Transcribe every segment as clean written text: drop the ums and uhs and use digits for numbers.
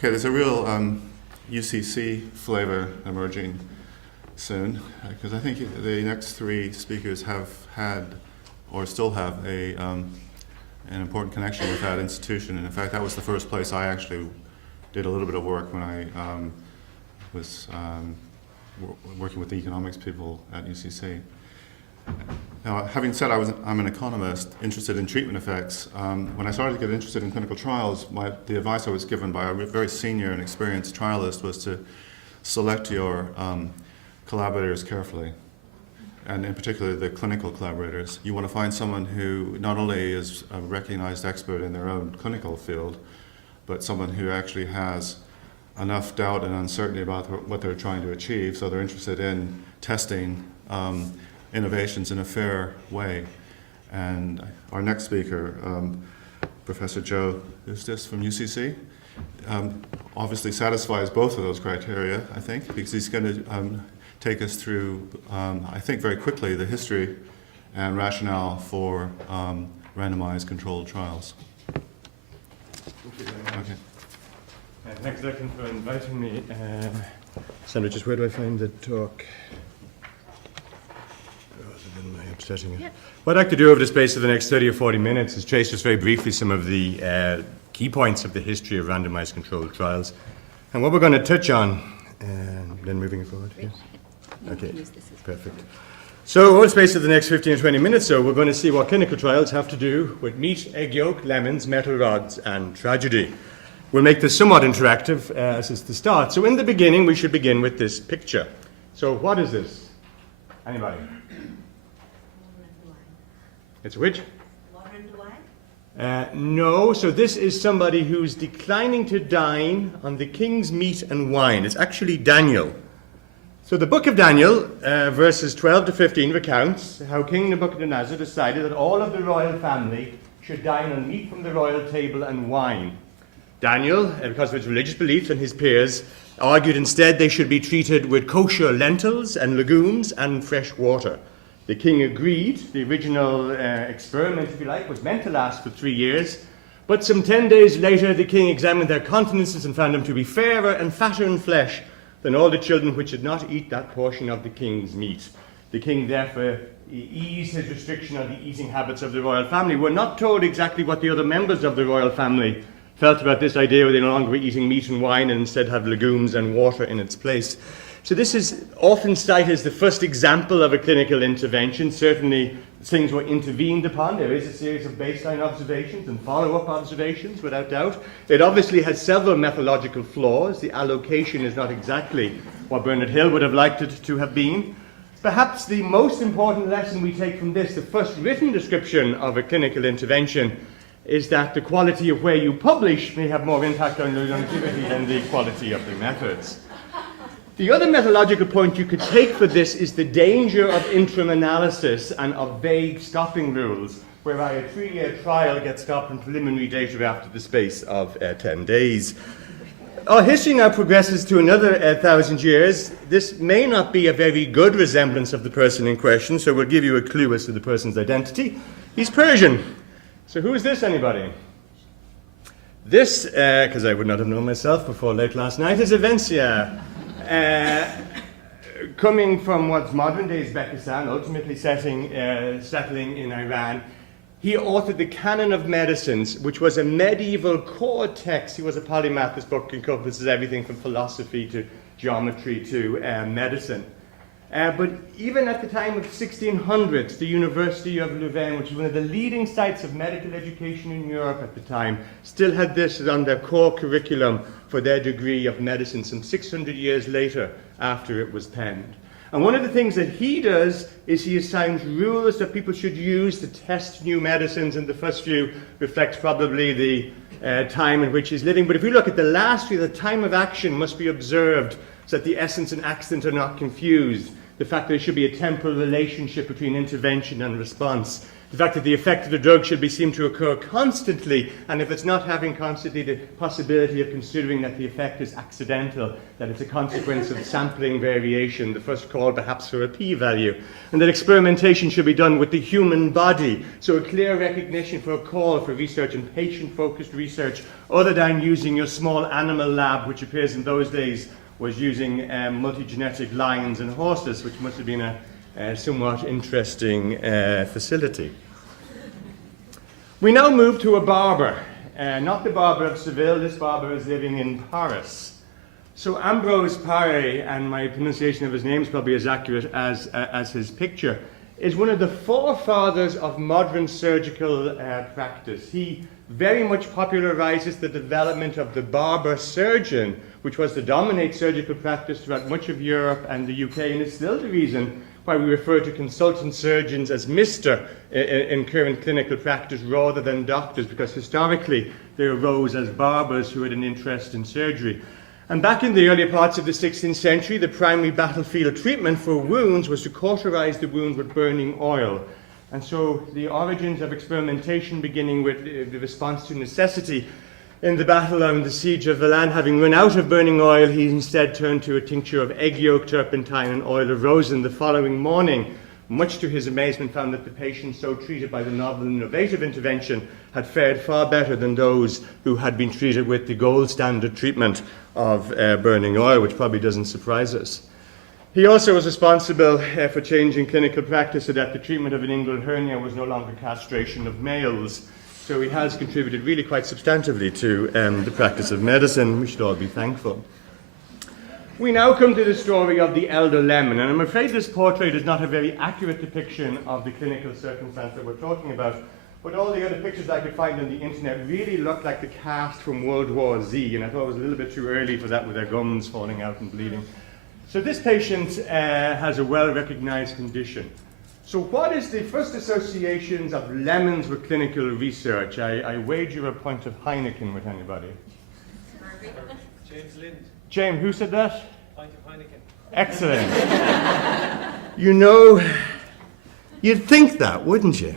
Okay, there's a real UCC flavor emerging soon, because I think the next three speakers have had or still have an important connection with that institution. And in fact, that was the first place I actually did a little bit of work when I was working with the economics people at UCC. Now, having said I'm an economist interested in treatment effects, when I started to get interested in clinical trials, the advice I was given by a very senior and experienced trialist was to select your collaborators carefully, and in particular the clinical collaborators. You want to find someone who not only is a recognized expert in their own clinical field, but someone who actually has enough doubt and uncertainty about what they're trying to achieve, so they're interested in testing innovations in a fair way. And our next speaker, Professor Joe Eustace from UCC, obviously satisfies both of those criteria, I think, because he's going to take us through, I think very quickly, the history and rationale for randomized controlled trials. Okay. Thanks, Declan, for inviting me. Sandra, just where do I find the talk? Upsetting it. Yep. What I'd like to do over the space of the next 30 or 40 minutes is trace just very briefly some of the key points of the history of randomized controlled trials and what we're going to touch on, and then moving forward. Yes? Okay, perfect. So over the space of the next 15 or 20 minutes, we're going to see what clinical trials have to do with meat, egg yolk, lemons, metal rods, and tragedy. We'll make this somewhat interactive as is the start. So in the beginning, we should begin with this picture. So what is this? Anybody? It's which? Water and wine? No, so this is somebody who's declining to dine on the king's meat and wine. It's actually Daniel. So the book of Daniel, verses 12 to 15, recounts how King Nebuchadnezzar decided that all of the royal family should dine on meat from the royal table and wine. Daniel, because of his religious beliefs, and his peers argued instead they should be treated with kosher lentils and legumes and fresh water. The king agreed. The original experiment, if you like, was meant to last for 3 years. But some 10 days later, the king examined their countenances and found them to be fairer and fatter in flesh than all the children which did not eat that portion of the king's meat. The king therefore eased his restriction on the eating habits of the royal family. We're not told exactly what the other members of the royal family felt about this idea where they no longer were eating meat and wine and instead have legumes and water in its place. So this is often cited as the first example of a clinical intervention. Certainly things were intervened upon. There is a series of baseline observations and follow-up observations, without doubt. It obviously has several methodological flaws. The allocation is not exactly what Bernard Hill would have liked it to have been. Perhaps the most important lesson we take from this, the first written description of a clinical intervention, is that the quality of where you publish may have more impact on the longevity than the quality of the methods. The other methodological point you could take for this is the danger of interim analysis and of vague stopping rules, whereby a 3-year trial gets stopped in preliminary data after the space of 10 days. Our history now progresses to another 1,000 years. This may not be a very good resemblance of the person in question, so we'll give you a clue as to the person's identity. He's Persian. So who is this, anybody? This, because I would not have known myself before late last night, is Avencia. Coming from what's modern-day Uzbekistan, ultimately settling in Iran, he authored the Canon of Medicines, which was a medieval core text. He was a polymath. This book encompasses everything from philosophy to geometry to medicine. But even at the time of 1600, the University of Louvain, which was one of the leading sites of medical education in Europe at the time, still had this on their core curriculum for their degree of medicine some 600 years later after it was penned. And one of the things that he does is he assigns rules that people should use to test new medicines, and the first few reflects probably the time in which he's living. But if we look at the last few, the time of action must be observed so that the essence and accident are not confused. The fact that there should be a temporal relationship between intervention and response The fact that the effect of the drug should be seen to occur constantly, and if it's not having constantly, the possibility of considering that the effect is accidental, that it's a consequence of sampling variation, the first call perhaps for a p-value, and that experimentation should be done with the human body. So a clear recognition for a call for research and patient-focused research, other than using your small animal lab, which appears in those days was using multi-genetic lions and horses, which must have been a somewhat interesting facility. We now move to a barber, not the barber of Seville. This barber is living in Paris. So Ambrose Paré, and my pronunciation of his name is probably as accurate as his picture, is one of the forefathers of modern surgical practice. He very much popularizes the development of the barber surgeon, which was to dominate surgical practice throughout much of Europe and the UK, and is still the reason why we refer to consultant surgeons as Mr. in current clinical practice rather than doctors, because historically they arose as barbers who had an interest in surgery. And back in the earlier parts of the 16th century, the primary battlefield treatment for wounds was to cauterize the wound with burning oil. And so the origins of experimentation, beginning with the response to necessity, in the battle and the siege of Milan, having run out of burning oil, he instead turned to a tincture of egg yolk, turpentine, and oil of rosin. The following morning, much to his amazement, found that the patients so treated by the novel and innovative intervention had fared far better than those who had been treated with the gold standard treatment of burning oil, which probably doesn't surprise us. He also was responsible for changing clinical practice so that the treatment of an inguinal hernia was no longer castration of males. So he has contributed really quite substantively to the practice of medicine. We should all be thankful. We now come to the story of the elder Lemon, and I'm afraid this portrait is not a very accurate depiction of the clinical circumstance that we're talking about, but all the other pictures I could find on the internet really looked like the cast from World War Z, and I thought it was a little bit too early for that with their gums falling out and bleeding. So this patient has a well-recognized condition. So what is the first associations of lemons with clinical research? I wager a pint of Heineken with anybody. James Lind. James, who said that? Pint of Heineken. Excellent. You know, you'd think that, wouldn't you?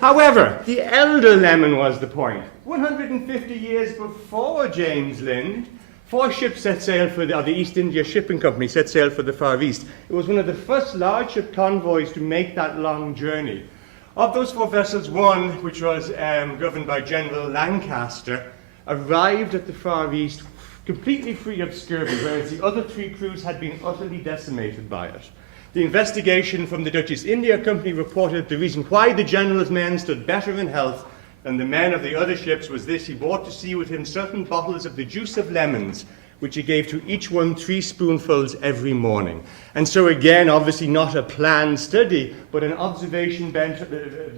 However, the elder Lemon was the point. 150 years before James Lind, 4 ships set sail for the East India Shipping Company set sail for the Far East. It was one of the first large ship convoys to make that long journey. Of those 4 vessels, one, which was governed by General Lancaster, arrived at the Far East completely free of scurvy, whereas the other 3 crews had been utterly decimated by it. The investigation from the Dutch East India Company reported the reason why the General's men stood better in health than the men of the other ships was this: he brought to sea with him certain bottles of the juice of lemons, which he gave to each one 3 spoonfuls every morning. And so again, obviously not a planned study, but an observation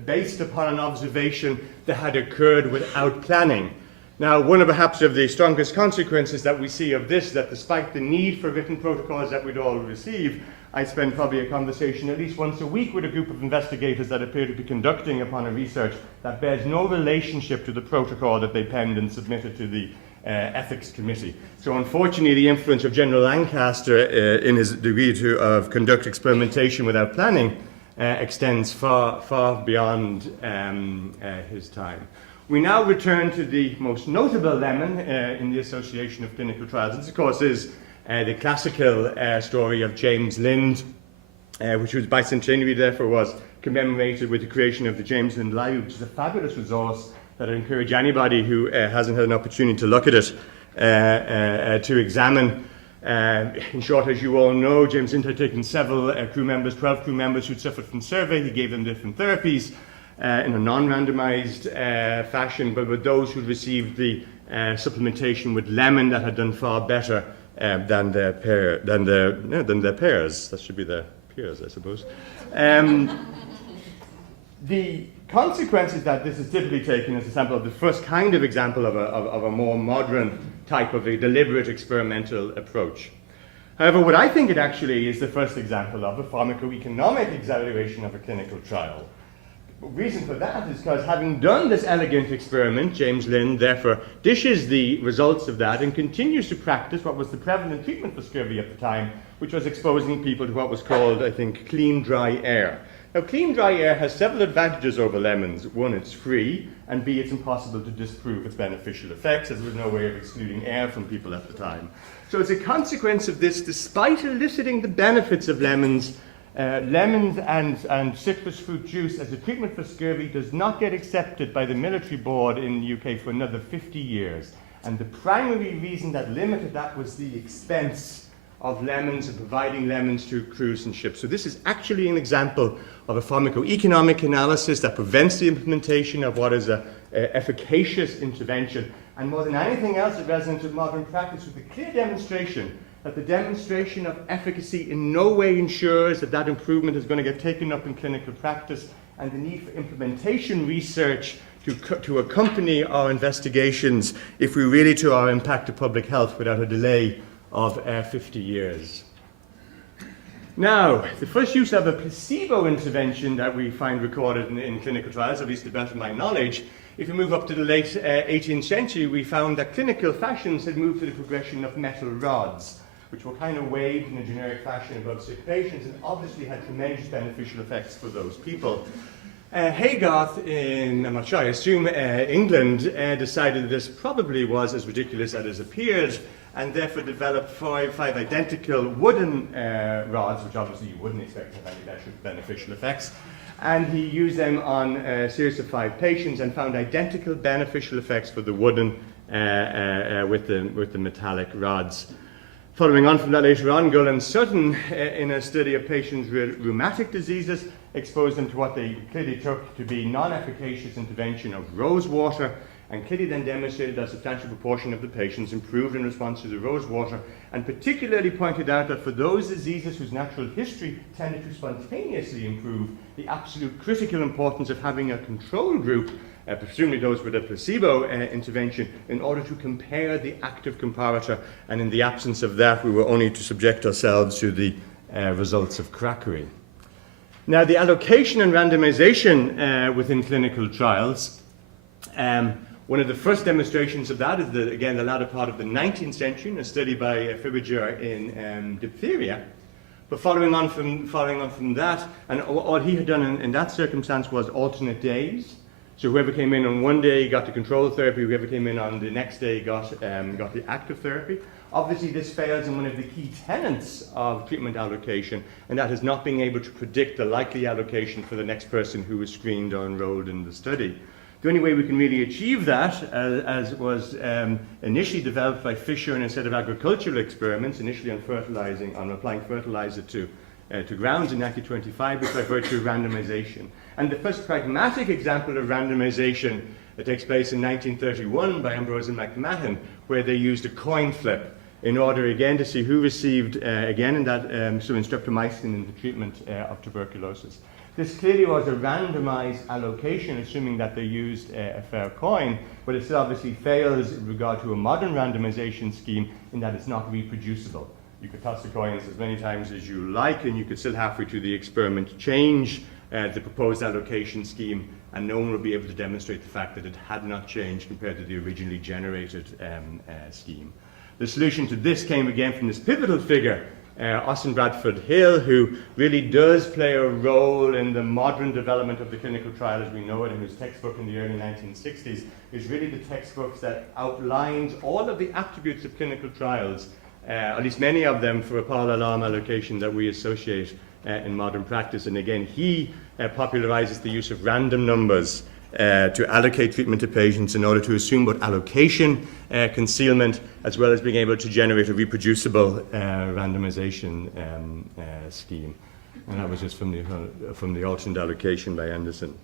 based upon an observation that had occurred without planning. Now, one of perhaps of the strongest consequences that we see of this, that despite the need for written protocols that we'd all receive, I spend probably a conversation at least once a week with a group of investigators that appear to be conducting upon a research that bears no relationship to the protocol that they penned and submitted to the ethics committee. So unfortunately, the influence of General Lancaster in his degree to conduct experimentation without planning extends far, far beyond his time. We now return to the most notable lemon in the Association of Clinical Trials. This, of course, is the classical story of James Lind, which was bicentenary, therefore was commemorated with the creation of the James Lind Library, which is a fabulous resource that I encourage anybody who hasn't had an opportunity to look at it to examine. In short, as you all know, James Lind had taken several crew members, 12 crew members who'd suffered from scurvy. He gave them different therapies in a non-randomized fashion, but with those who received the supplementation with lemon that had done far better than their peers. That should be their peers, I suppose. The consequence is that this is typically taken as a sample of the first kind of example of a more modern type of a deliberate experimental approach. However, what I think it actually is the first example of a pharmacoeconomic evaluation of a clinical trial. The reason for that is because having done this elegant experiment, James Lind therefore dishes the results of that and continues to practice what was the prevalent treatment for scurvy at the time, which was exposing people to what was called, I think, clean, dry air. Now, clean, dry air has several advantages over lemons. One, it's free, and B, it's impossible to disprove its beneficial effects, as there was no way of excluding air from people at the time. So as a consequence of this, despite eliciting the benefits of lemons, lemons and citrus fruit juice as a treatment for scurvy does not get accepted by the military board in the UK for another 50 years. And the primary reason that limited that was the expense of lemons and providing lemons to crews and ships. So this is actually an example of a pharmacoeconomic analysis that prevents the implementation of what is an efficacious intervention. And more than anything else, it resonates with modern practice with a clear demonstration that the demonstration of efficacy in no way ensures that that improvement is going to get taken up in clinical practice, and the need for implementation research to accompany our investigations if we really to our impact to public health without a delay of 50 years. Now, the first use of a placebo intervention that we find recorded in clinical trials, at least to the best of my knowledge, if we move up to the late 18th century, we found that clinical fashions had moved to the progression of metal rods, which were kind of waved in a generic fashion above sick patients and obviously had tremendous beneficial effects for those people. Haygarth in, I'm not sure, I assume England, decided that this probably was as ridiculous as it appeared, and therefore developed five identical wooden rods, which obviously you wouldn't expect to have any beneficial effects. And he used them on a series of 5 patients and found identical beneficial effects for the wooden with the metallic rods. Following on from that later on, Gull and Sutton, in a study of patients with rheumatic diseases, exposed them to what they clearly took to be non-efficacious intervention of rose water, and clearly then demonstrated that a substantial proportion of the patients improved in response to the rose water, and particularly pointed out that for those diseases whose natural history tended to spontaneously improve, the absolute critical importance of having a control group, presumably those with a placebo intervention, in order to compare the active comparator, and in the absence of that, we were only to subject ourselves to the results of crackery. Now, the allocation and randomization within clinical trials, one of the first demonstrations of that is, again, the latter part of the 19th century, in a study by Fibiger in diphtheria. But following on from that, and all he had done in that circumstance was alternate days. So whoever came in on one day got the control therapy, whoever came in on the next day got the active therapy. Obviously, this fails in one of the key tenets of treatment allocation, and that is not being able to predict the likely allocation for the next person who was screened or enrolled in the study. The only way we can really achieve that, as was initially developed by Fisher in a set of agricultural experiments, initially on applying fertilizer to grounds in 1925, is by virtue of randomization. And the first pragmatic example of randomization takes place in 1931 by Ambrose and McMahon, where they used a coin flip in order again to see who received, again in that, some streptomycin in the treatment of tuberculosis. This clearly was a randomized allocation, assuming that they used a fair coin, but it still obviously fails in regard to a modern randomization scheme in that it's not reproducible. You could toss the coins as many times as you like, and you could still halfway through the experiment change the proposed allocation scheme, and no one will be able to demonstrate the fact that it had not changed compared to the originally generated scheme. The solution to this came again from this pivotal figure, Austin Bradford Hill, who really does play a role in the modern development of the clinical trial as we know it, and whose textbook in the early 1960s is really the textbook that outlines all of the attributes of clinical trials, at least many of them, for a parallel arm allocation that we associate in modern practice. And again, he popularizes the use of random numbers to allocate treatment to patients in order to assume both allocation, concealment, as well as being able to generate a reproducible randomization scheme. And that was just from the alternate allocation by Anderson.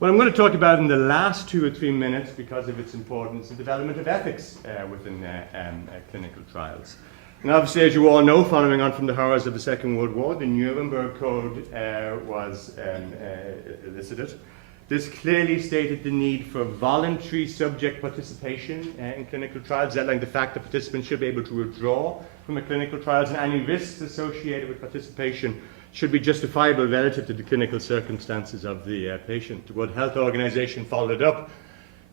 What I'm going to talk about in the last 2 or 3 minutes, because of its importance, is the development of ethics within clinical trials. And obviously, as you all know, following on from the horrors of the Second World War, the Nuremberg Code was elicited. This clearly stated the need for voluntary subject participation in clinical trials, outlining the fact that participants should be able to withdraw from a clinical trials, and any risks associated with participation should be justifiable relative to the clinical circumstances of the patient. The World Health Organization followed up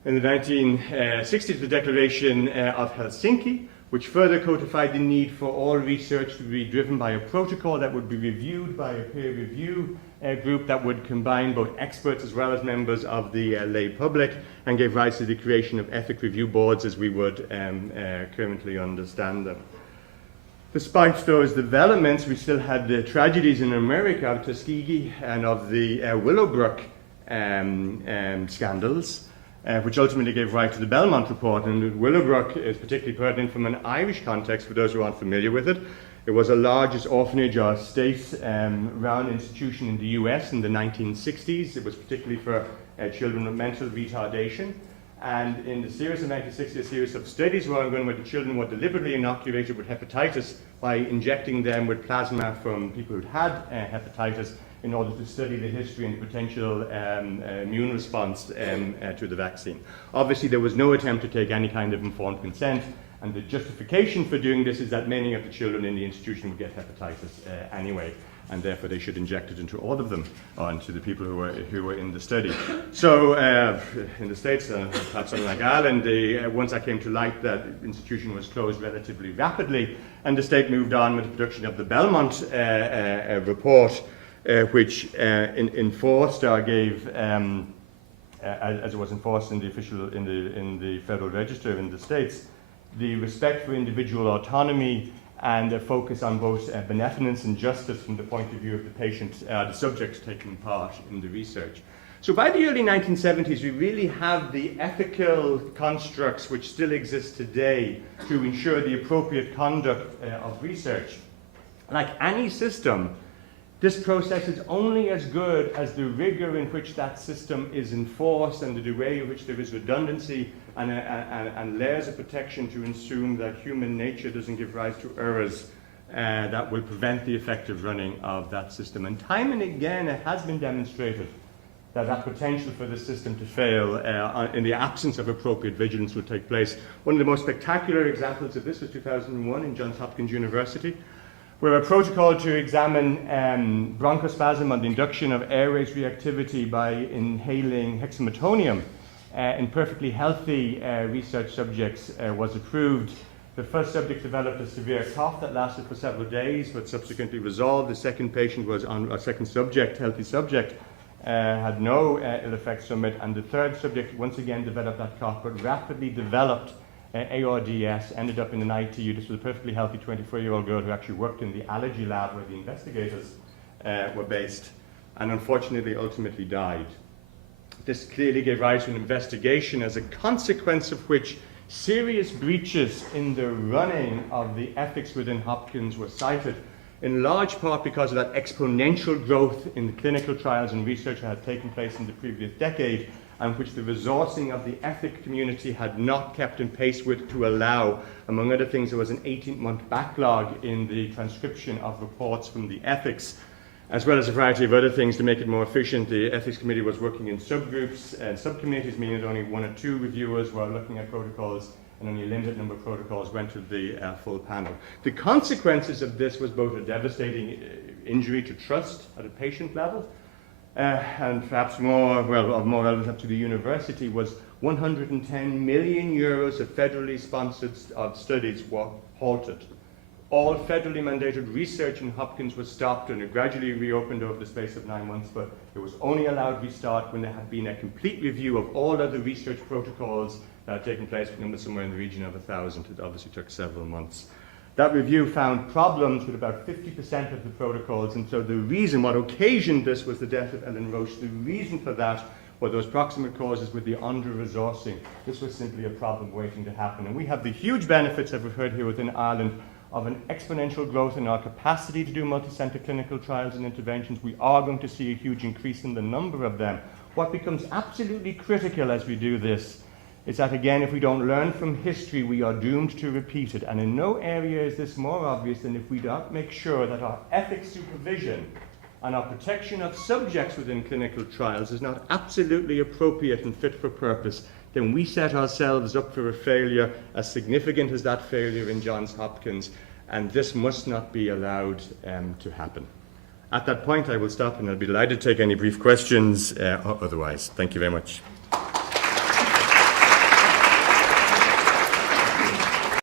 in the 1960s the Declaration of Helsinki, which further codified the need for all research to be driven by a protocol that would be reviewed by a peer review group that would combine both experts as well as members of the lay public, and gave rise to the creation of ethic review boards as we would currently understand them. Despite those developments, we still had the tragedies in America of Tuskegee and of the Willowbrook scandals, which ultimately gave rise to the Belmont Report. And Willowbrook is particularly pertinent from an Irish context for those who aren't familiar with it. It was the largest orphanage or state-run institution in the US in the 1960s. It was particularly for children with mental retardation. And in the series of 1960, a series of studies were ongoing where the children were deliberately inoculated with hepatitis by injecting them with plasma from people who'd had hepatitis in order to study the history and potential immune response to the vaccine. Obviously, there was no attempt to take any kind of informed consent, and the justification for doing this is that many of the children in the institution would get hepatitis anyway, and therefore they should inject it into all of them, or into the people who were in the study. So in the States, perhaps something like Ireland, once that came to light, that institution was closed relatively rapidly, and the state moved on with the production of the Belmont report, which enforced or gave, as it was enforced in the official, in the Federal Register in the States, the respect for individual autonomy and a focus on both benevolence and justice from the point of view of the patient, the subjects taking part in the research. So by the early 1970s, we really have the ethical constructs which still exist today to ensure the appropriate conduct of research. Like any system, this process is only as good as the rigor in which that system is enforced and the degree in which there is redundancy and layers of protection to assume that human nature doesn't give rise to errors that will prevent the effective running of that system. And time and again, it has been demonstrated that that potential for the system to fail in the absence of appropriate vigilance will take place. One of the most spectacular examples of this was 2001 in Johns Hopkins University, where a protocol to examine bronchospasm on the induction of airways reactivity by inhaling hexametonium in perfectly healthy research subjects was approved. The first subject developed a severe cough that lasted for several days, but subsequently resolved. The second patient was on a second subject, healthy subject, had no ill effects from it, and the third subject once again developed that cough, but rapidly developed ARDS, ended up in an ITU. This was a perfectly healthy 24-year-old girl who actually worked in the allergy lab where the investigators were based, and unfortunately ultimately died. This clearly gave rise to an investigation, as a consequence of which serious breaches in the running of the ethics within Hopkins were cited, in large part because of that exponential growth in the clinical trials and research that had taken place in the previous decade, and which the resourcing of the ethic community had not kept in pace with, to allow, among other things, there was an 18-month backlog in the transcription of reports from the ethics, as well as a variety of other things to make it more efficient. The ethics committee was working in subgroups and subcommittees, meaning that only one or two reviewers were looking at protocols, and only a limited number of protocols went to the full panel. The consequences of this was both a devastating injury to trust at a patient level, and perhaps more relevant up to the university, was 110 million euros of federally sponsored studies were halted. All federally mandated research in Hopkins was stopped, and it gradually reopened over the space of 9 months, but it was only allowed to restart when there had been a complete review of all other research protocols that had taken place, with numbers somewhere in the region of 1,000. It obviously took several months. That review found problems with about 50% of the protocols, and so the reason, what occasioned this, was the death of Ellen Roche. The reason for that were those proximate causes with the under-resourcing. This was simply a problem waiting to happen. And we have the huge benefits that we've heard here within Ireland of an exponential growth in our capacity to do multi-center clinical trials and interventions. We are going to see a huge increase in the number of them. What becomes absolutely critical as we do this is that, again, if we don't learn from history, we are doomed to repeat it. And in no area is this more obvious than if we don't make sure that our ethics supervision and our protection of subjects within clinical trials is not absolutely appropriate and fit for purpose, then we set ourselves up for a failure as significant as that failure in Johns Hopkins, and this must not be allowed to happen. At that point, I will stop, and I'll be delighted to take any brief questions or otherwise. Thank you very much.